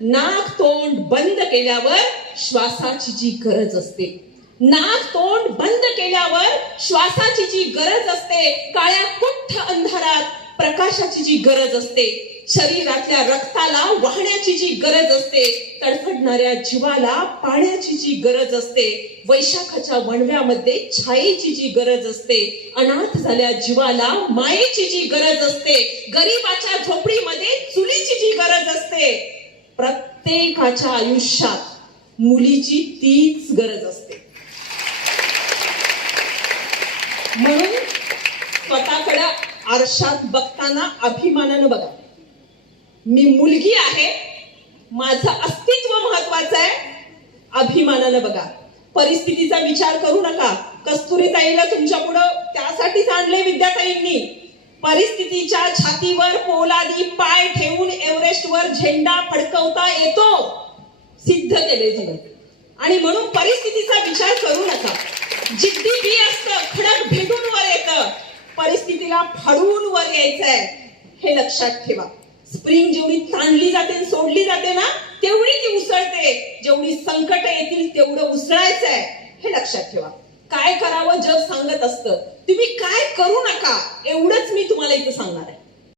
नाक तोंड बंद केल्यावर श्वासाची जी गरज असते. नाक तोंड बंद केल्यावर श्वासाची जी गरज असते काळ्या कुठ्ठ अंधारात प्रकाशाची जी गरज असते शरीरातल्या रक्ताला वाहण्याची जी गरज असते तडफडणाऱ्या जीवाला पाण्याची जी गरज असते वैशाखाच्या वणव्यामध्ये छायेची जी गरज असते अनाथ झाल्या जीवाला मायेची जी गरज असते गरीबाच्या झोपडीमध्ये चुलीची जी गरज असते प्रत्येकाच्या आयुष्यात मुलीची तीच गरज असते. म्हणून स्वतःकडे आरशात बघताना अभिमानानं बघा. मी मुलगी आहे माझं अस्तित्व महत्वाचं आहे अभिमानानं बघा. परिस्थितीचा विचार करू नका. कस्तुरीताईला तुमच्या पुढं त्यासाठीच आणले विद्याताईंनी. परिस्थितीच्या छातीवर पोलादी पाय ठेवून एव्हरेस्टवर झेंडा फडकवता येतो. सिद्ध केले झालं. आणि म्हणून परिस्थितीचा विचार करू नका. जिद्दी बी असत खडक भेटून वर येतं. परिस्थितीला फाडून वर यायचंय. हे लक्षात ठेवा. स्प्रिंग जेवढी ताणली जाते सोडली जाते ना तेवढी ती उसळते. जेवढी संकट येतील तेवढं उसळायचंय. हे लक्षात ठेवा. काय करावं जग सांगत असतं. तुम्ही काय करू नका एवढंच मी तुम्हाला इथं सांगणार आहे.